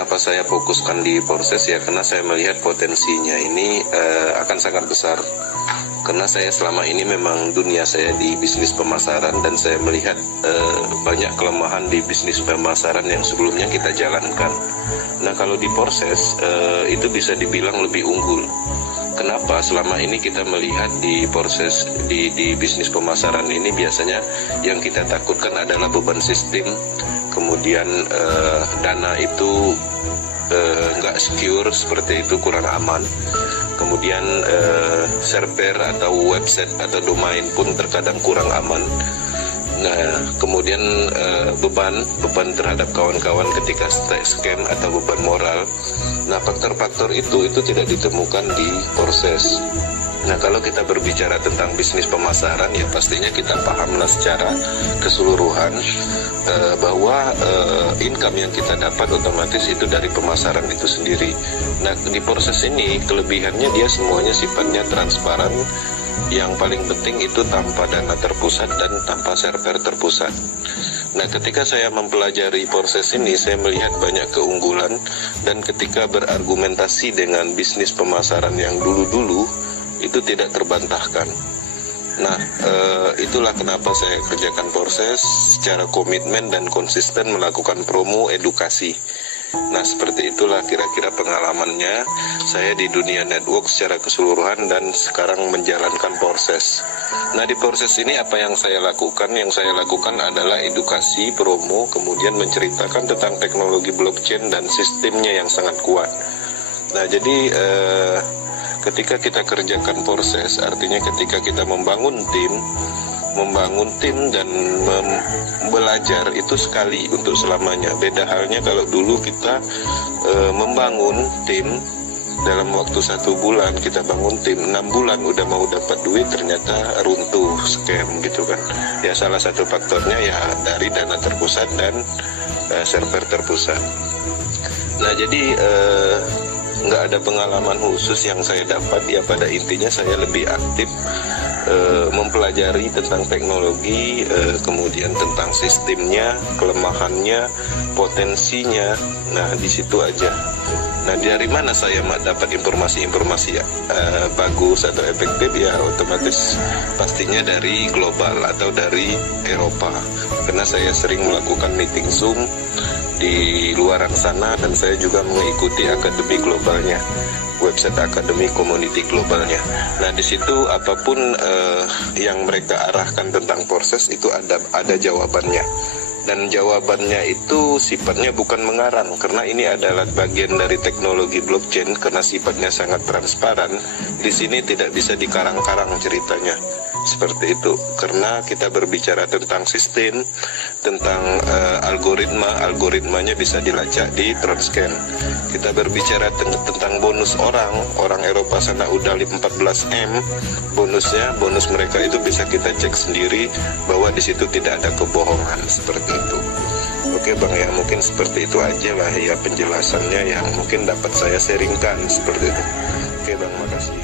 kenapa saya fokuskan di proses ya, karena saya melihat potensinya ini akan sangat besar. Karena saya selama ini memang dunia saya di bisnis pemasaran, dan saya melihat banyak kelemahan di bisnis pemasaran yang sebelumnya kita jalankan. Nah, kalau di proses itu bisa dibilang lebih unggul. Kenapa? Selama ini kita melihat di proses di bisnis pemasaran ini biasanya yang kita takutkan adalah beban sistem, kemudian dana itu nggak secure, seperti itu, kurang aman. Kemudian server atau website atau domain pun terkadang kurang aman. Nah, kemudian beban terhadap kawan-kawan ketika scam atau beban moral. Nah, faktor-faktor itu tidak ditemukan di proses. Nah, kalau kita berbicara tentang bisnis pemasaran, ya pastinya kita pahamlah secara keseluruhan bahwa income yang kita dapat otomatis itu dari pemasaran itu sendiri. Nah, di proses ini kelebihannya dia semuanya sifatnya transparan. Yang paling penting itu tanpa dana terpusat dan tanpa server terpusat. Nah, ketika saya mempelajari proses ini, saya melihat banyak keunggulan, dan ketika berargumentasi dengan bisnis pemasaran yang dulu-dulu, itu tidak terbantahkan. Nah, itulah kenapa saya kerjakan proses secara komitmen dan konsisten melakukan promo edukasi. Nah, seperti itulah kira-kira pengalamannya saya di dunia network secara keseluruhan dan sekarang menjalankan proses. Nah, di proses ini apa yang saya lakukan? Yang saya lakukan adalah edukasi, promo, kemudian menceritakan tentang teknologi blockchain dan sistemnya yang sangat kuat. Nah, jadi ketika kita kerjakan proses, artinya ketika kita membangun tim dan belajar itu sekali untuk selamanya. Beda halnya kalau dulu kita membangun tim dalam waktu 1 bulan, kita bangun tim 6 bulan udah mau dapat duit, ternyata runtuh, scam gitu kan. Ya, salah satu faktornya ya dari dana terpusat dan server terpusat. Nah, jadi nggak ada pengalaman khusus yang saya dapat, ya pada intinya saya lebih aktif mempelajari tentang teknologi, kemudian tentang sistemnya, kelemahannya, potensinya. Nah, di situ aja. Nah, dari mana saya dapat informasi-informasi bagus atau efektif? Ya, otomatis pastinya dari global atau dari Eropa, karena saya sering melakukan meeting Zoom di luar sana, dan saya juga mengikuti akademi globalnya, website akademi community globalnya. Nah, di situ apapun yang mereka arahkan tentang proses itu ada jawabannya, dan jawabannya itu sifatnya bukan mengarang, karena ini adalah bagian dari teknologi blockchain. Karena sifatnya sangat transparan, di sini tidak bisa dikarang-karang ceritanya. Seperti itu, karena kita berbicara tentang sistem, tentang algoritmanya bisa dilacak di Transcan. Kita berbicara tentang bonus orang Eropa sana udah 14M bonus mereka itu bisa kita cek sendiri bahwa di situ tidak ada kebohongan, seperti itu. Oke Bang, ya mungkin seperti itu aja lah ya penjelasannya yang mungkin dapat saya sharingkan, seperti itu. Oke Bang, makasih.